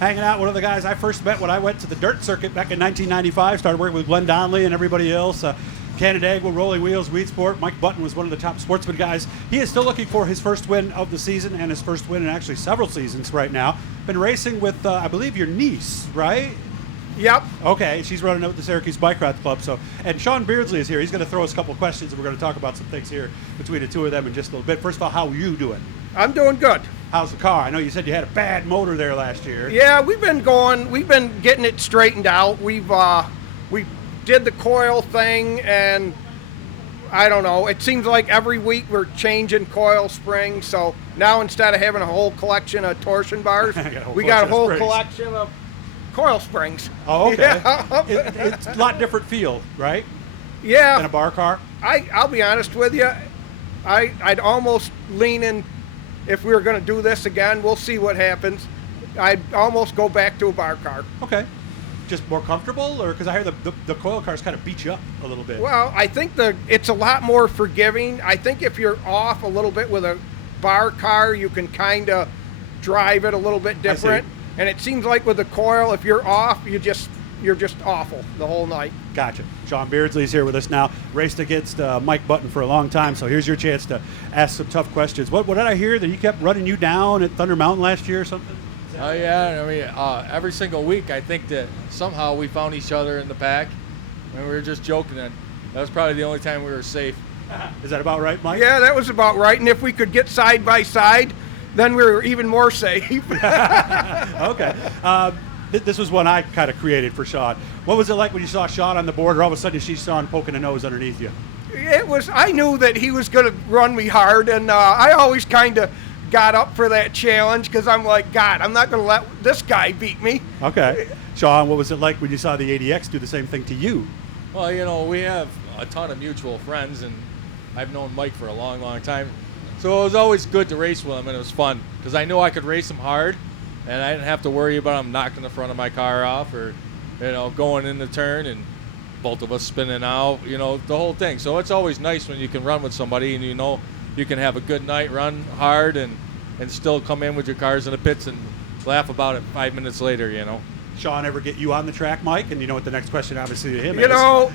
hanging out. One of the guys I first met when I went to the dirt circuit back in 1995. Started working with Glenn Donnelly and everybody else. Canandaigua, Rolling Wheels, Weed Sport. Mike Button was one of the top sportsman guys. He is still looking for his first win of the season and his first win in actually several seasons right now. Been racing with, I believe, your niece, right? Yep. Okay, she's running out with the Syracuse Bike Ride Club. And Sean Beardsley is here. He's going to throw us a couple of questions, and we're going to talk about some things here between the two of them in just a little bit. First of all, how are you doing? I'm doing good. How's the car? I know you said you had a bad motor there last year. Yeah, we've been getting it straightened out. We did the coil thing, and I don't know, it seems like every week we're changing coil springs. So now instead of having a whole collection of torsion bars, we got a whole collection of coil springs. Oh, okay. Yeah. It's a lot different feel, right? Yeah. Than a bar car? I'll be honest with you, I'd almost lean in, if we were going to do this again, we'll see what happens, I'd almost go back to a bar car. Okay. Just more comfortable, or because I hear the coil cars kind of beat you up a little bit? Well, I think it's a lot more forgiving. I think if you're off a little bit with a bar car, you can kind of drive it a little bit different. And it seems like with the coil, if you're off, you're just awful the whole night. Gotcha. Sean Beardsley's here with us now. Raced against Mike Button for a long time, so here's your chance to ask some tough questions. What did I hear that he kept running you down at Thunder Mountain last year or something? Oh yeah, I mean every single week I think that somehow we found each other in the pack, and we were just joking. And that was probably the only time we were safe. Is that about right, Mike? Yeah, that was about right. And if we could get side by side, then we were even more safe. Okay. This was one I kind of created for Sean. What was it like when you saw Sean on the board, or all of a sudden you see Sean poking a nose underneath you? I knew that he was going to run me hard, and I always kind of got up for that challenge because I'm like, God, I'm not going to let this guy beat me. Okay. Sean, what was it like when you saw the ADX do the same thing to you? Well, you know, we have a ton of mutual friends, and I've known Mike for a long, long time. So it was always good to race with him, and it was fun because I knew I could race him hard, and I didn't have to worry about him knocking the front of my car off or, you know, going in the turn and both of us spinning out, you know, the whole thing. So it's always nice when you can run with somebody and you know you can have a good night, run hard, and still come in with your cars in the pits and laugh about it 5 minutes later, you know. Sean ever get you on the track, Mike? And you know what the next question obviously to him is? You know,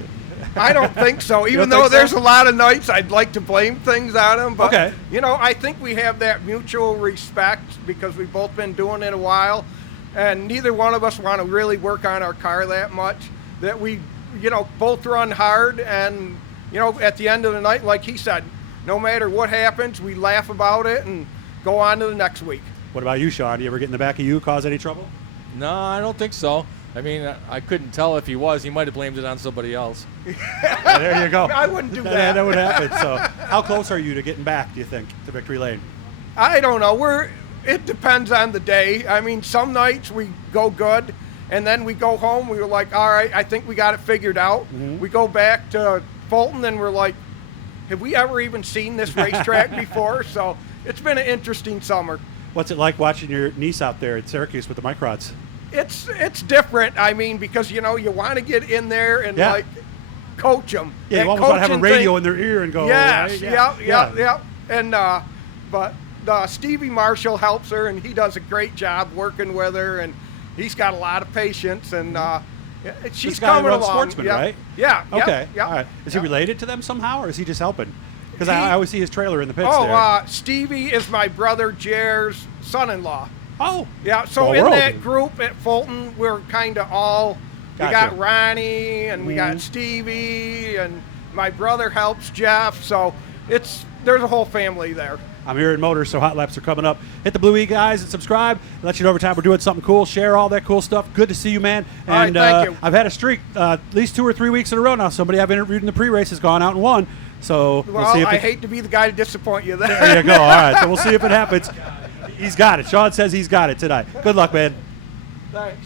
I don't think so. Even though there's a lot of nights I'd like to blame things on him. But, okay. You know, I think we have that mutual respect because we've both been doing it a while. And neither one of us want to really work on our car that much. That we, you know, both run hard. And, you know, at the end of the night, like he said, no matter what happens, we laugh about it and go on to the next week. What about you, Sean? Do you ever get in the back of you, cause any trouble? No, I don't think so. I mean, I couldn't tell if he was. He might have blamed it on somebody else. There you go. I wouldn't do that. That would happen. So how close are you to getting back, do you think, to victory lane? I don't know. It depends on the day. I mean, some nights we go good, and then we go home. We were like, all right, I think we got it figured out. Mm-hmm. We go back to Fulton, and we're like, have we ever even seen this racetrack before? So it's been an interesting summer. What's it like watching your niece out there at Syracuse with the microds? It's different. I mean, because, you know, you want to get in there and, like, coach them. Yeah, you almost want to have a radio in their ear and go, yes, right? Yeah. And, but Stevie Marshall helps her, and he does a great job working with her, and he's got a lot of patience, and she's coming along. Sportsman, right? Yeah. Okay. Yeah. All right. Is he related to them somehow, or is he just helping? Because I always see his trailer in the pits there. Stevie is my brother Jer's son-in-law. Oh. Yeah, so in that group at Fulton, we're kind of all, we got Ronnie, and we got Stevie, and my brother helps Jeff, so there's a whole family there. I'm here at Motors, so hot laps are coming up. Hit the Blue E, guys, and subscribe. Let you know every time we're doing something cool. Share all that cool stuff. Good to see you, man. And all right, thank you. I've had a streak at least 2 or 3 weeks in a row now. Somebody I've interviewed in the pre-race has gone out and won. So we'll see if I hate to be the guy to disappoint you there. There you go. All right, so we'll see if it happens. He's got it. Sean says he's got it tonight. Good luck, man. Thanks.